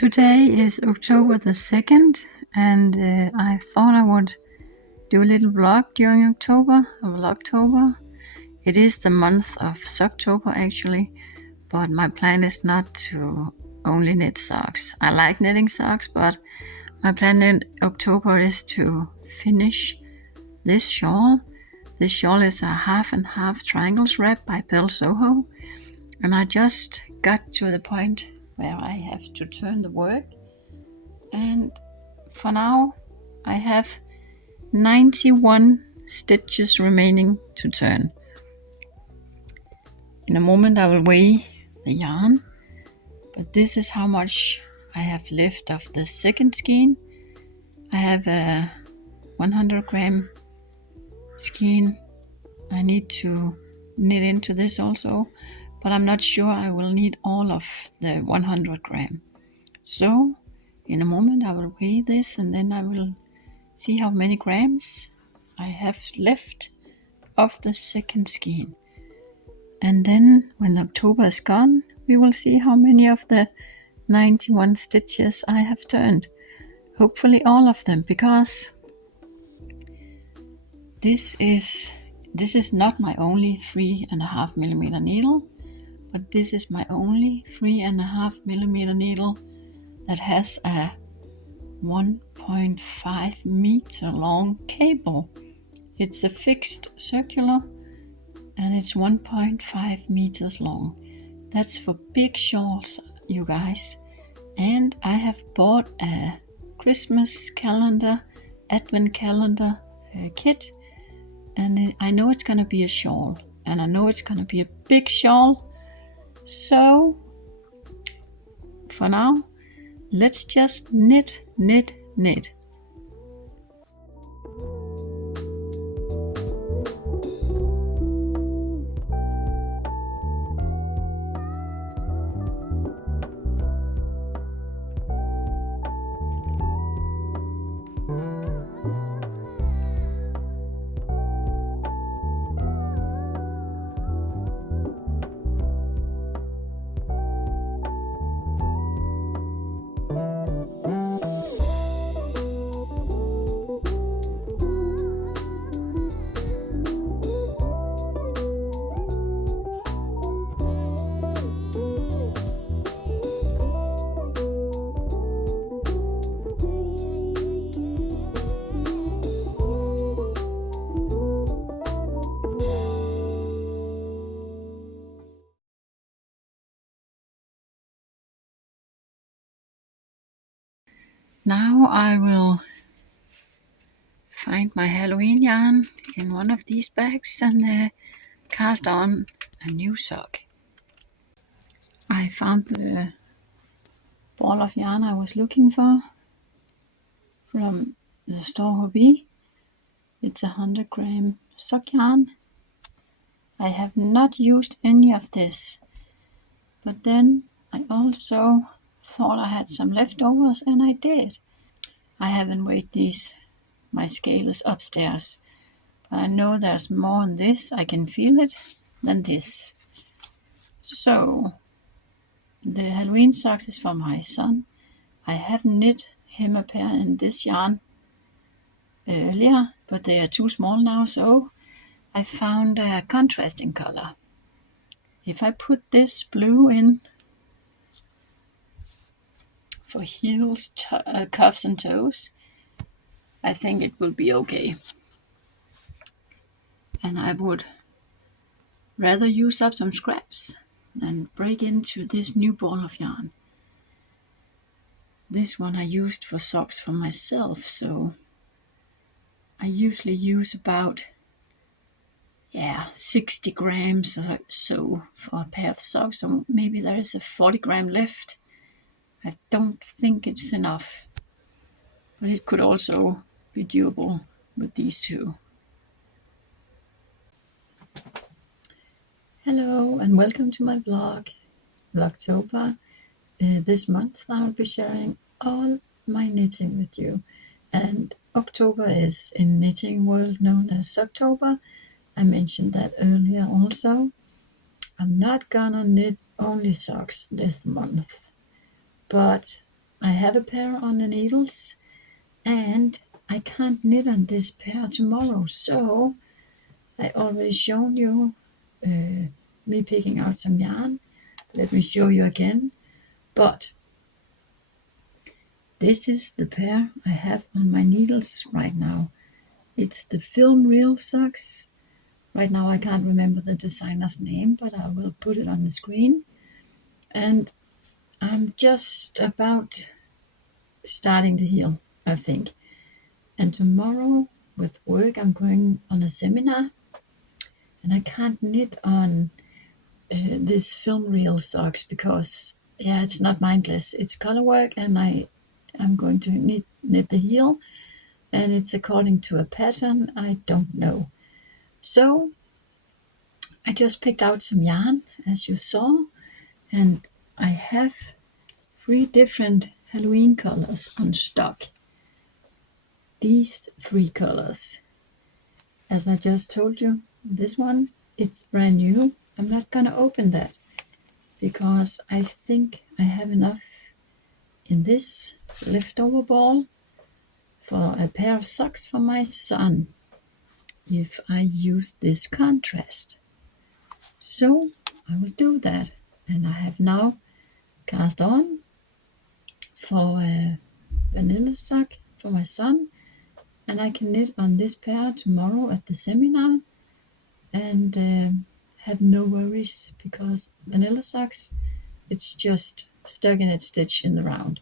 Today is October the 2nd, and I thought I would do a little vlog during October, of Volgtober. It is the month of Socktober actually, but my plan is not to only knit socks. I like knitting socks, but my plan in October is to finish this shawl. This shawl is a half and half triangles wrap by Purl Soho, and I just got to the point where I have to turn the work, and for now I have 91 stitches remaining to turn. In a moment I will weigh the yarn, but this is how much I have left of the second skein. I have a 100 gram skein I need to knit into this also, but I'm not sure I will need all of the 100 gram. So in a moment I will weigh this, and then I will see how many grams I have left of the second skein. And then when October is gone, we will see how many of the 91 stitches I have turned. Hopefully all of them, because this is not my only 3.5 millimeter needle, but this is my only 3.5 millimeter needle that has a 1.5 meter long cable. It's a fixed circular and it's 1.5 meters long. That's for big shawls, you guys. And I have bought a Christmas calendar, advent calendar kit, and I know it's gonna be a shawl, and I know it's gonna be a big shawl. So for now, let's just knit. Now I will find my Halloween yarn in one of these bags and cast on a new sock. I found the ball of yarn I was looking for from the store Hobby. It's 100 gram sock yarn. I have not used any of this, but then I also thought I had some leftovers, and I did. I haven't weighed these. My scale is upstairs, but I know there's more in this, I can feel it, than this. So the Halloween socks is for my son. I have knit him a pair in this yarn earlier, but they are too small now, so I found a contrasting color. If I put this blue in for heels, cuffs and toes, I think it will be okay. And I would rather use up some scraps and break into this new ball of yarn. This one I used for socks for myself, so I usually use about 60 grams or so for a pair of socks, so maybe there is a 40 gram left. I don't think it's enough, but it could also be doable with these two. Hello and welcome to my vlog, Volgtober. This month I will be sharing all my knitting with you, and October is in knitting world known as Socktober. I mentioned that earlier also. I'm not gonna knit only socks this month, but I have a pair on the needles, and I can't knit on this pair tomorrow, so I already shown you me picking out some yarn. Let me show you again. But this is the pair I have on my needles right now. It's the film reel socks. Right now I can't remember the designer's name, but I will put it on the screen. And I'm just about starting to heal, I think. And tomorrow with work I'm going on a seminar, and I can't knit on this film reel socks because it's not mindless. It's color work, and I'm going to knit the heel, and it's according to a pattern I don't know. So I just picked out some yarn, as you saw, and I have 3 different Halloween colors on stock. These 3 colors, as I just told you, this one, it's brand new. I'm not gonna open that because I think I have enough in this leftover ball for a pair of socks for my son if I use this contrast. So I will do that, and I have now cast on for a vanilla sock for my son, and I can knit on this pair tomorrow at the seminar and have no worries because vanilla socks, it's just stockinette stitch in the round.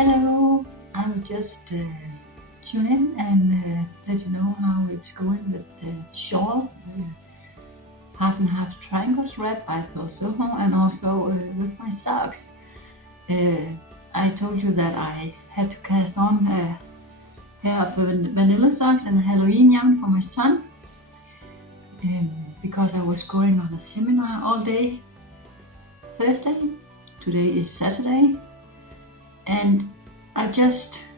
Hello, I will just tune in and let you know how it's going with the shawl, the half and half triangle thread by Purl Soho, and also with my socks. I told you that I had to cast on a pair of vanilla socks and a Halloween yarn for my son because I was going on a seminar all day Thursday. Today is Saturday, and I just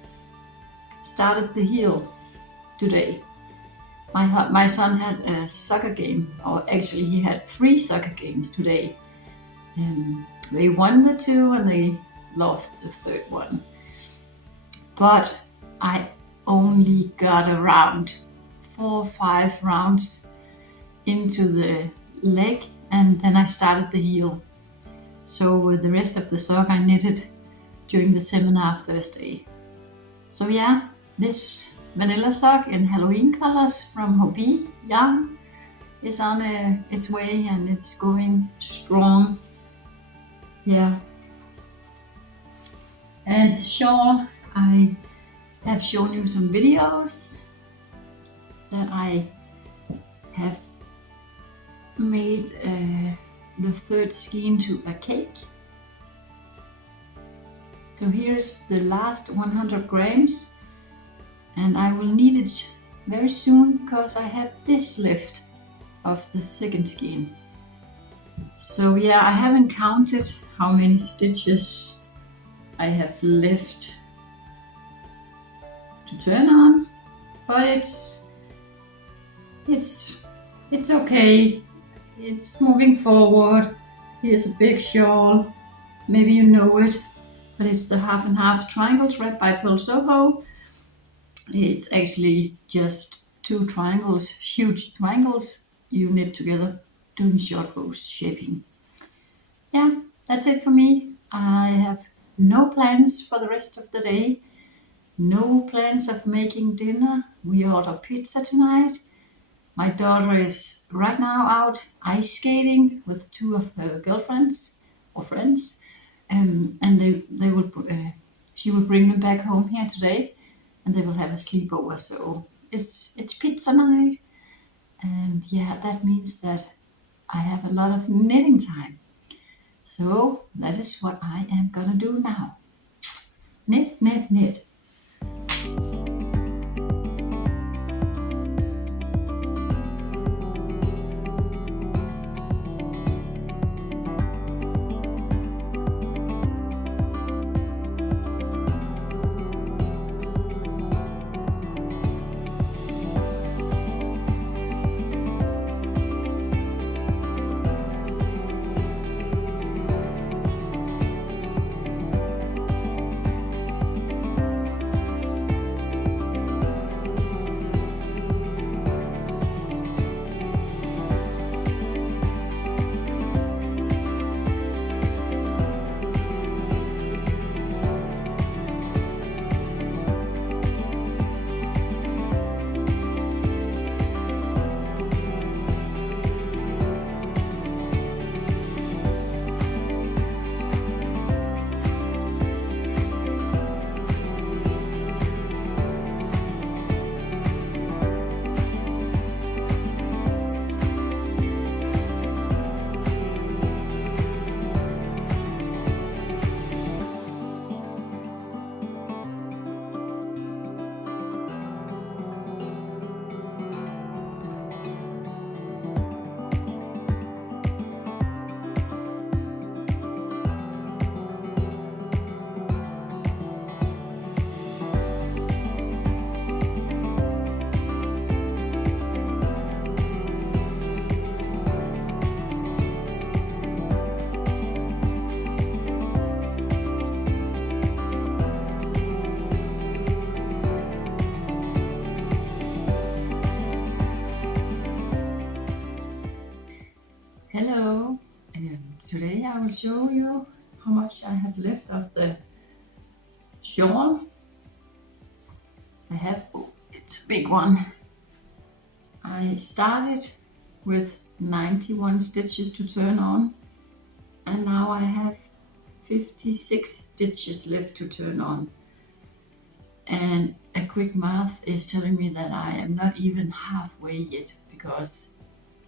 started the heel today. My son had a soccer game, or actually he had 3 soccer games today. They won the 2 and they lost the 3rd one. But I only got around 4 or 5 rounds into the leg, and then I started the heel. So the rest of the sock I knitted during the seminar Thursday. So yeah, this vanilla sock in Halloween colors from Hobby yarn is on its way, and it's going strong. Yeah. And sure, I have shown you some videos that I have made the 3rd skein to a cake. So here's the last 100 grams, and I will need it very soon because I have this left of the 2nd skein. So yeah, I haven't counted how many stitches I have left to turn on, but it's It's okay. It's moving forward. Here's a big shawl. Maybe you know it, but it's the half and half triangle thread by Purl Soho. It's actually just two triangles, huge triangles you knit together, doing short rows shaping. Yeah, that's it for me. I have no plans for the rest of the day. No plans of making dinner. We order pizza tonight. My daughter is right now out ice skating with two of her girlfriends or friends, and she will bring them back home here today, and they will have a sleepover. So it's pizza night, and yeah, that means that I have a lot of knitting time. So that is what I am gonna do now. Knit, knit, knit. Hello, today I will show you how much I have left of the shawl. It's a big one. I started with 91 stitches to turn on, and now I have 56 stitches left to turn on. And a quick math is telling me that I am not even halfway yet, because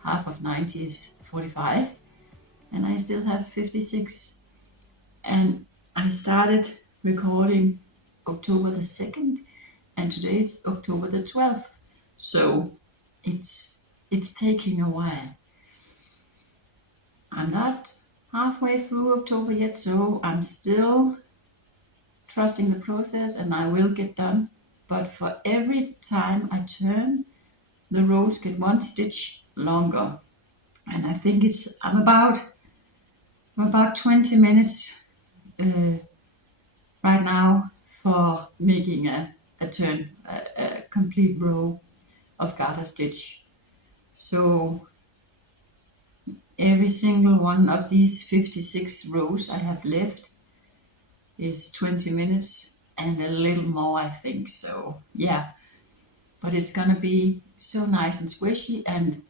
half of 90 is 45, and I still have 56. And I started recording October the 2nd, and today it's October the 12th. So it's taking a while. I'm not halfway through October yet, so I'm still trusting the process, and I will get done. But for every time I turn, the rows get one stitch longer. And I think I'm about 20 minutes right now for making a turn, a complete row of garter stitch. So every single one of these 56 rows I have left is 20 minutes and a little more, I think. So yeah, but it's gonna be so nice and squishy, and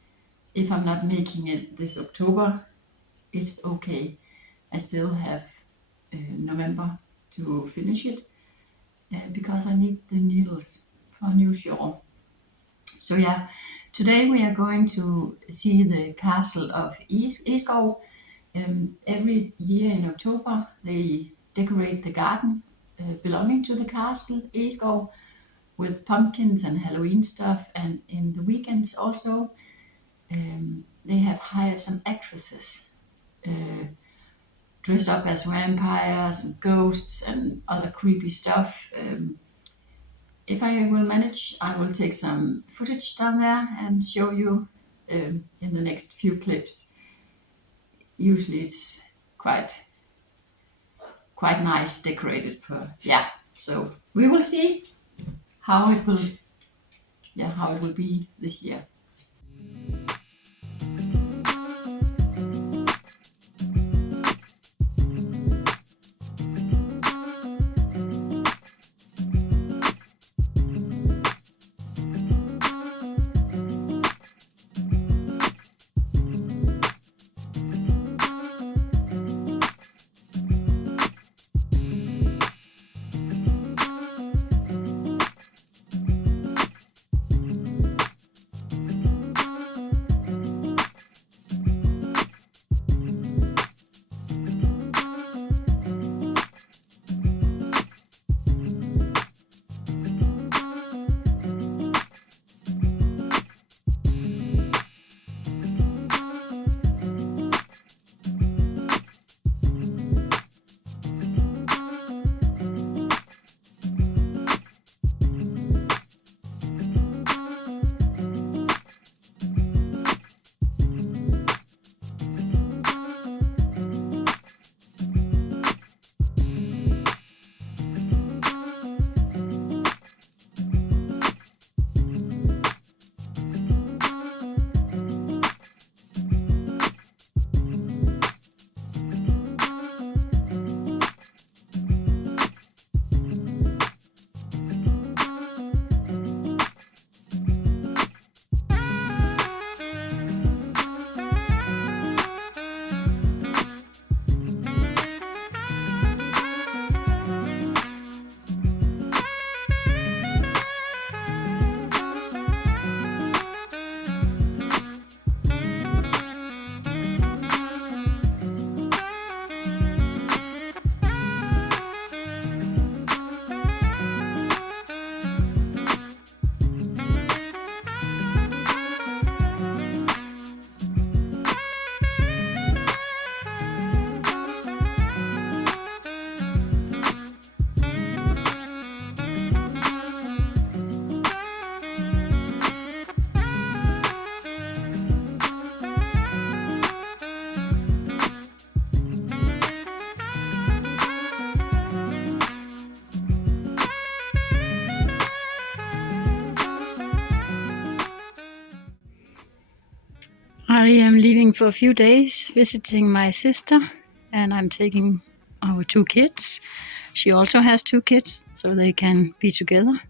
if I'm not making it this October, it's okay. I still have November to finish it because I need the needles for a new shawl. So yeah, today we are going to see the castle of Egeskov. Every year in October they decorate the garden belonging to the castle Egeskov with pumpkins and Halloween stuff, and in the weekends also they have hired some actresses dressed up as vampires and ghosts and other creepy stuff. if I will manage, I will take some footage down there and show you in the next few clips. Usually it's quite nice decorated so we will see how it will be this year. I am leaving for a few days, visiting my sister, and I'm taking our 2 kids. She also has 2 kids, so they can be together.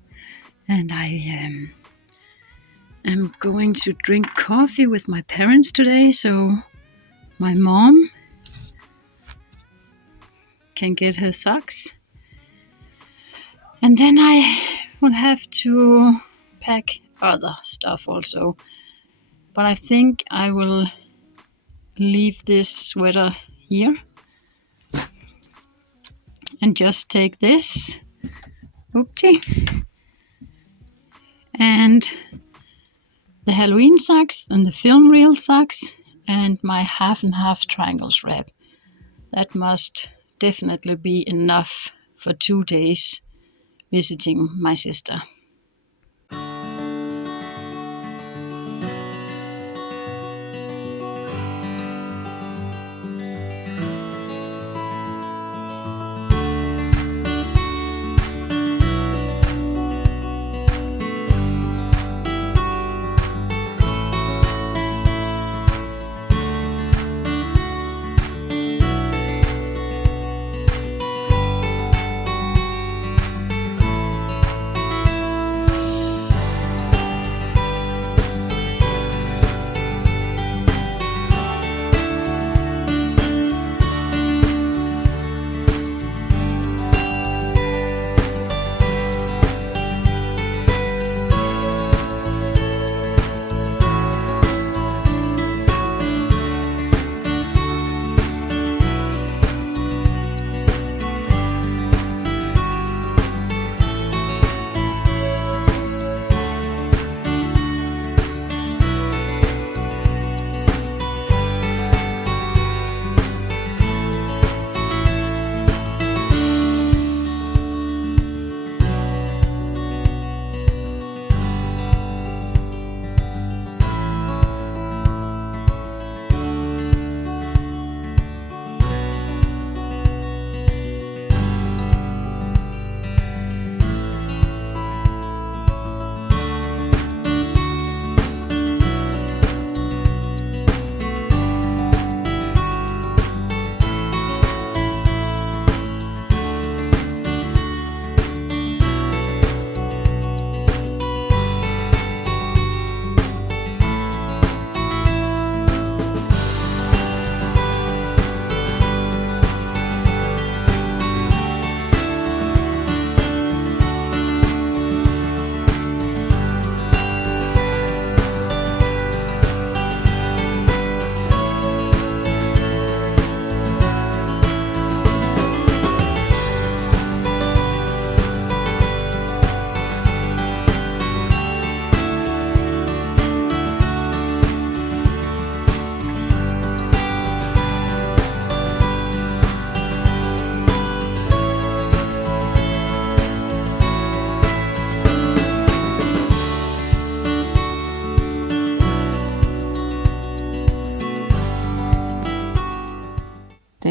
And I am going to drink coffee with my parents today, so my mom can get her socks. And then I will have to pack other stuff also. But I think I will leave this sweater here and just take this, oopsie, and the Halloween socks and the film reel socks and my half and half triangles wrap. That must definitely be enough for 2 days visiting my sister.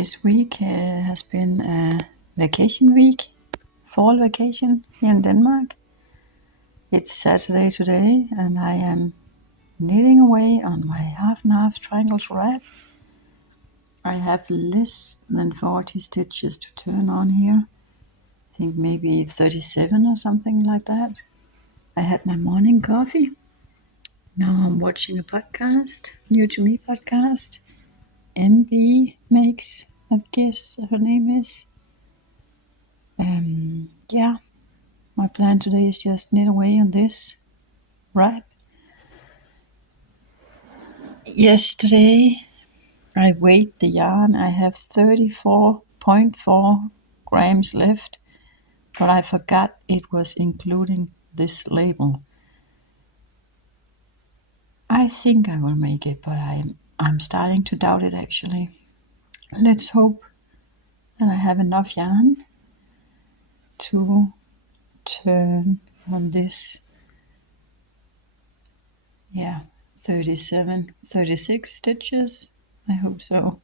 This week has been a vacation week, fall vacation here in Denmark. It's Saturday today and I am knitting away on my half and half triangles wrap. I have less than 40 stitches to turn on here. I think maybe 37 or something like that. I had my morning coffee. Now I'm watching a podcast, new to me podcast. MB makes, I guess her name is. My plan today is just knit away on this wrap. Yesterday I weighed the yarn. I have 34.4 grams left, but I forgot it was including this label. I think I will make it, but I'm starting to doubt it actually. Let's hope that I have enough yarn to turn on this 36 stitches. I hope so.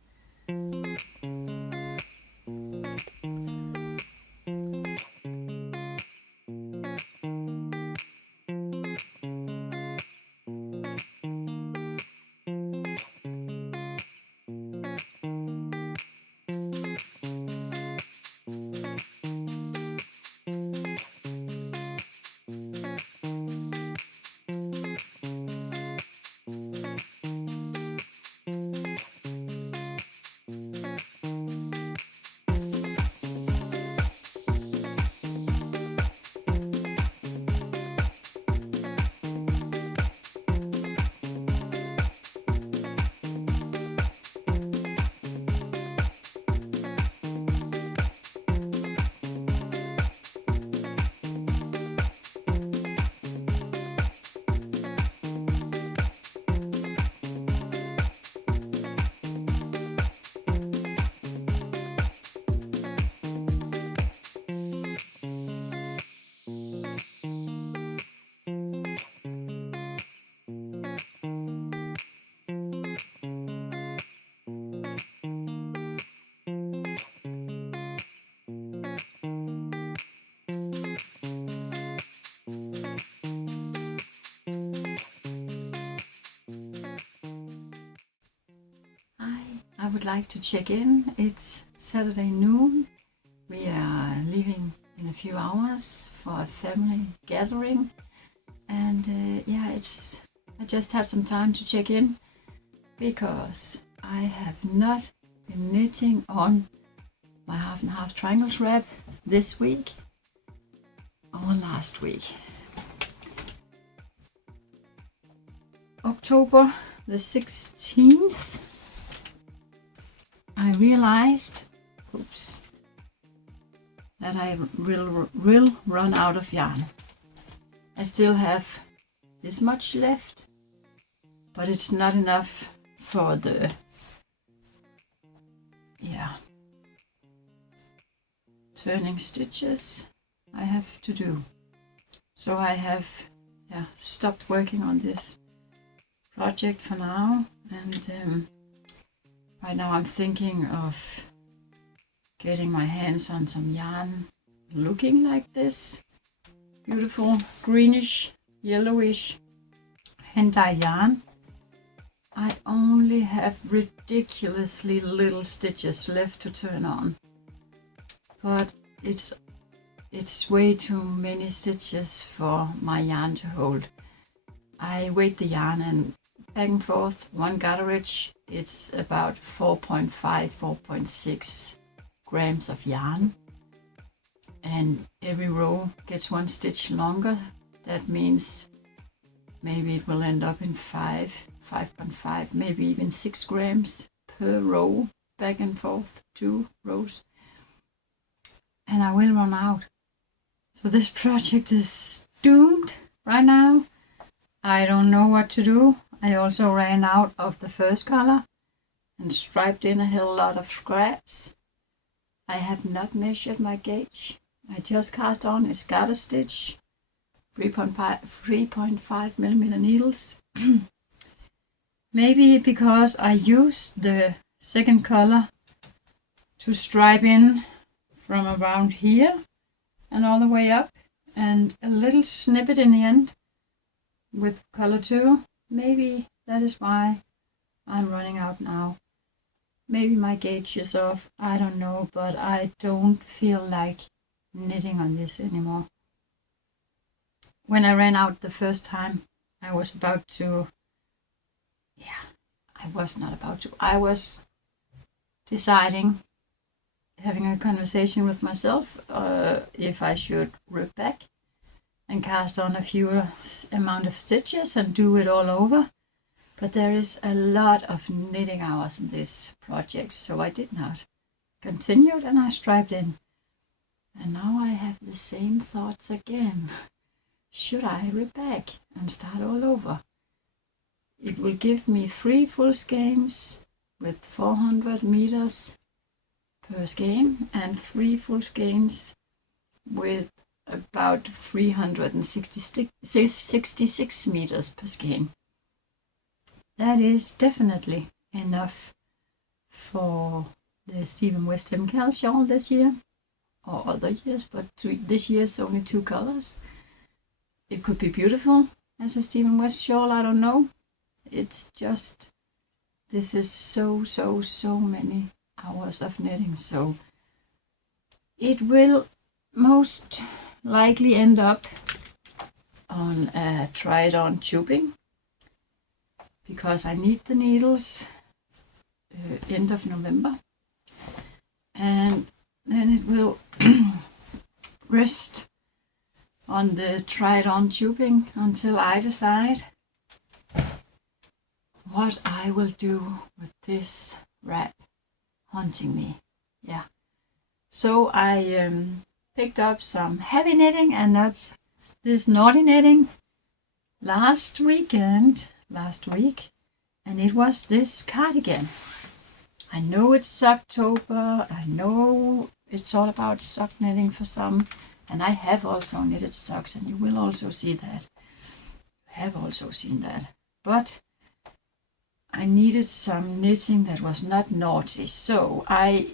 I would like to check in. It's Saturday noon. We are leaving in a few hours for a family gathering. And I just had some time to check in because I have not been knitting on my half and half triangles wrap this week or last week. October the 16th. I realized, that I will run out of yarn. I still have this much left, but it's not enough for the turning stitches I have to do. So I have stopped working on this project for now, and right now I'm thinking of getting my hands on some yarn looking like this. Beautiful greenish, yellowish hand-dyed yarn. I only have ridiculously little stitches left to turn on. But it's way too many stitches for my yarn to hold. I weighed the yarn and back and forth, one gutterage, it's about 4.5, 4.6 grams of yarn. And every row gets one stitch longer. That means maybe it will end up in 5.5, maybe even 6 grams per row, back and forth, 2 rows. And I will run out. So this project is doomed right now. I don't know what to do. I also ran out of the first color and striped in a whole lot of scraps. I have not measured my gauge. I just cast on a scatter stitch, 3.5 millimeter needles. Maybe because I used the second color to stripe in from around here and all the way up, and a little snippet in the end with color 2. Maybe that is why I'm running out now. Maybe my gauge is off, I don't know, but I don't feel like knitting on this anymore. When I ran out the first time, I was about to, I was deciding, having a conversation with myself, if I should rip back and cast on a fewer amount of stitches and do it all over. But there is a lot of knitting hours in this project, so I did not. Continued and I striped in. And now I have the same thoughts again. Should I rip back and start all over? It will give me 3 full skeins with 400 meters per skein and 3 full skeins with about 366 meters per skein. That is definitely enough for the Stephen West Hemcal shawl this year, or other years, but this year it's only 2 colors. It could be beautiful as a Stephen West shawl, I don't know. It's just, this is so many hours of knitting, so it will most likely end up on a try-it-on tubing, because I need the needles end of November, and then it will rest on the try-it-on tubing until I decide what I will do with this rat haunting me. Yeah. So I picked up some heavy knitting, and that's this naughty knitting last week, and it was this cardigan. I know it's October, I know it's all about sock knitting for some, and I have also knitted socks, and you will also see that. I have also seen that. But I needed some knitting that was not naughty. So I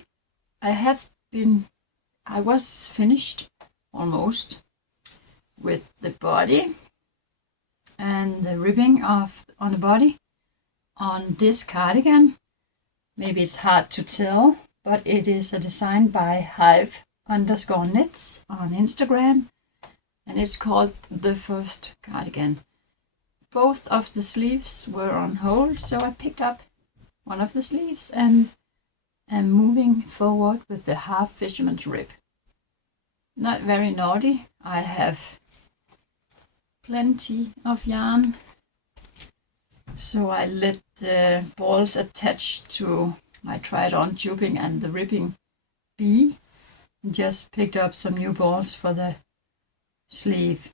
was finished almost with the body and the ribbing on the body on this cardigan. Maybe it's hard to tell, but it is a design by Hive_knits on Instagram, and it's called The First Cardigan. Both of the sleeves were on hold, so I picked up one of the sleeves and am moving forward with the half fisherman's rib. Not very naughty. I have plenty of yarn, so I let the balls attached to my try-it-on tubing and the ribbing be, and just picked up some new balls for the sleeve.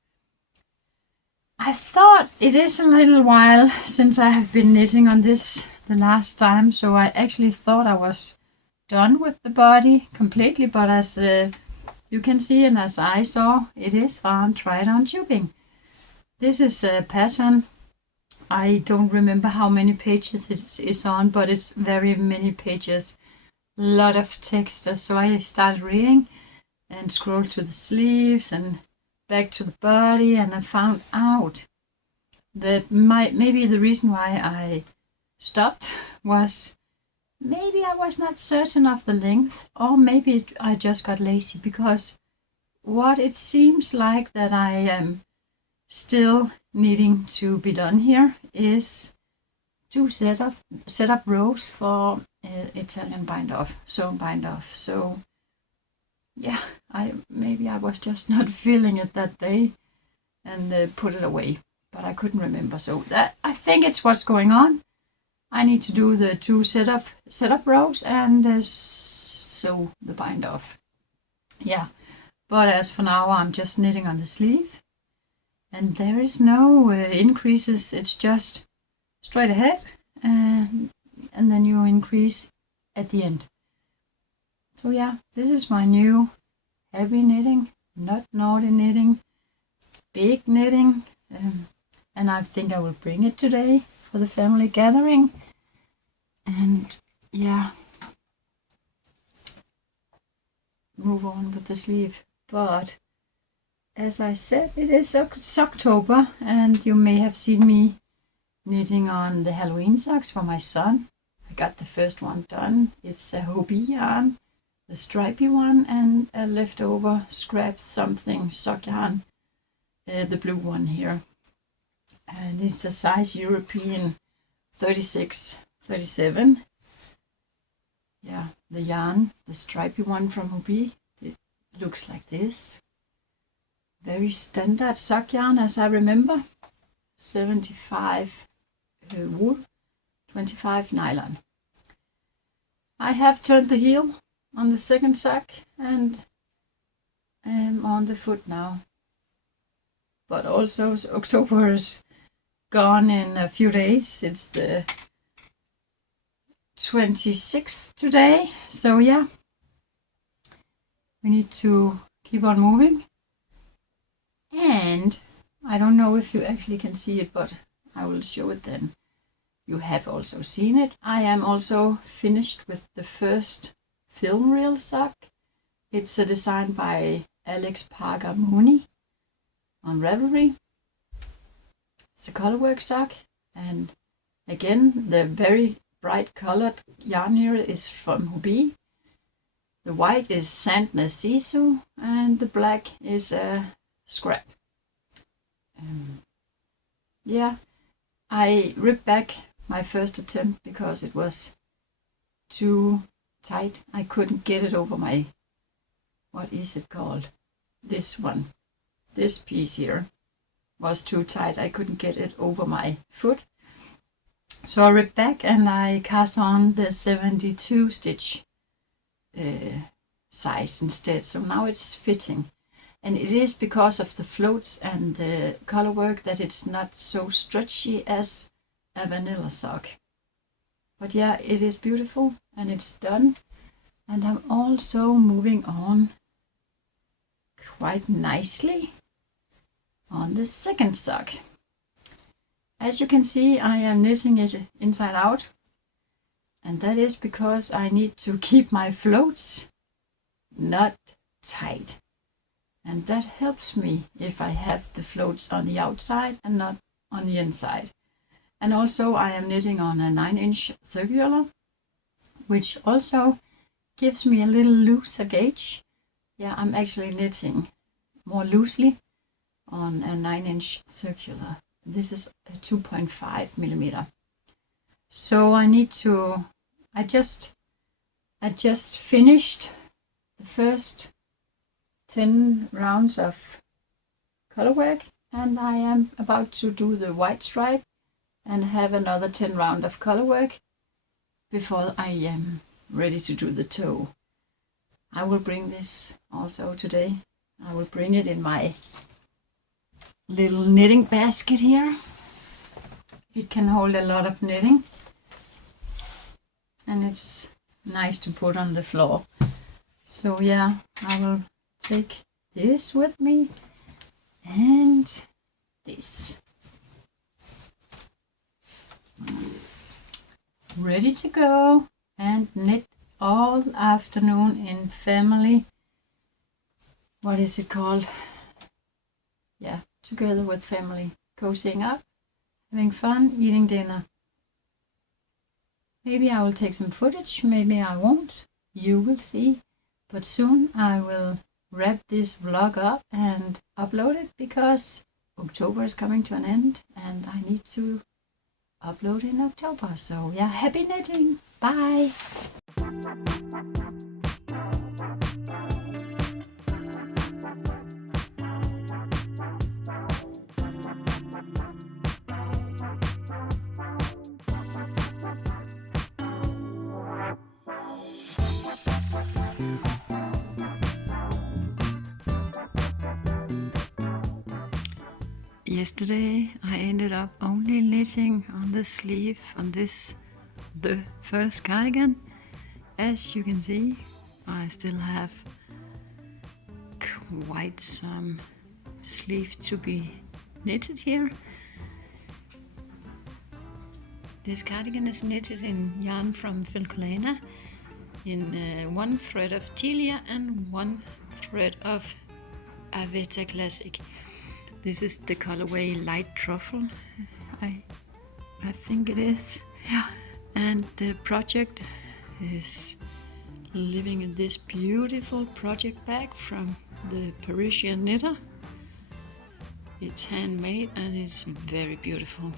I thought it is a little while since I have been knitting on this the last time, so I actually thought I was done with the body completely, but as you can see and as I saw, it is on try-it-on tubing. This is a pattern. I don't remember how many pages it is on, but it's very many pages, a lot of text. So I started reading and scrolled to the sleeves and back to the body, and I found out that maybe the reason why I stopped was maybe I was not certain of the length, or maybe I just got lazy, because what it seems like that I am still needing to be done here is to set up rows for Italian sewn bind off. So yeah, maybe I was just not feeling it that day and put it away, but I couldn't remember. So that, I think it's what's going on. I need to do the 2 setup rows and sew the bind off. Yeah, but as for now, I'm just knitting on the sleeve, and there is no increases. It's just straight ahead, and then you increase at the end. So yeah, this is my new heavy knitting, not naughty knitting, big knitting, and I think I will bring it today for the family gathering. And yeah, move on with the sleeve. But as I said, it is October, and you may have seen me knitting on the Halloween socks for my son. I got the first one done. It's a Hobby yarn, the stripy one, and a leftover scrap something sock yarn, the blue one here. And it's a size European 36-37. Yeah, the yarn, the stripy one from Hobby, it looks like this. Very standard sock yarn as I remember. 75 wool, 25 nylon. I have turned the heel on the second sock and am on the foot now. But also October is gone in a few days. It's the 26th today, so yeah, we need to keep on moving. And I don't know if you actually can see it, but I will show it then. You have also seen it. I am also finished with the first film reel sock. It's a design by Alex Parker Mooney on Ravelry. It's a colorwork sock, and again the very bright colored yarn here is from Hobby. The white is Sand Narciso and the black is a scrap. Yeah, I ripped back my first attempt because it was too tight. I couldn't get it over my, what is it called? This one. This piece here was too tight. I couldn't get it over my foot. So I ripped back and I cast on the 72 stitch size instead. So now it's fitting. And it is because of the floats and the color work that it's not so stretchy as a vanilla sock. But yeah, it is beautiful and it's done. And I'm also moving on quite nicely on the second sock. As you can see, I am knitting it inside out. And that is because I need to keep my floats not tight. And that helps me if I have the floats on the outside and not on the inside. And also I am knitting on a 9-inch circular, which also gives me a little looser gauge. Yeah, I'm actually knitting more loosely on a 9-inch circular. This is a 2.5 millimeter. So I just finished the first 10 rounds of color work, and I am about to do the white stripe and have another 10 rounds of color work before I am ready to do the toe. I will bring this also today. I will bring it in my little knitting basket here. It can hold a lot of knitting and it's nice to put on the floor. So yeah, I will take this with me and this. Ready to go and knit all afternoon in family. What is it called? Yeah, together with family, cozying up, having fun, eating dinner. Maybe I will take some footage, maybe I won't. You will see. But soon I will wrap this vlog up and upload it because October is coming to an end and I need to upload in October. So yeah, happy knitting. Bye. Yesterday I ended up only knitting on the sleeve on the first cardigan. As you can see, I still have quite some sleeve to be knitted here. This cardigan is knitted in yarn from Volgtober, in one thread of Tilia and one thread of Aveta Classic. This is the colorway Light Truffle, I think it is. Yeah. And the project is living in this beautiful project bag from the Parisian knitter. It's handmade and it's very beautiful.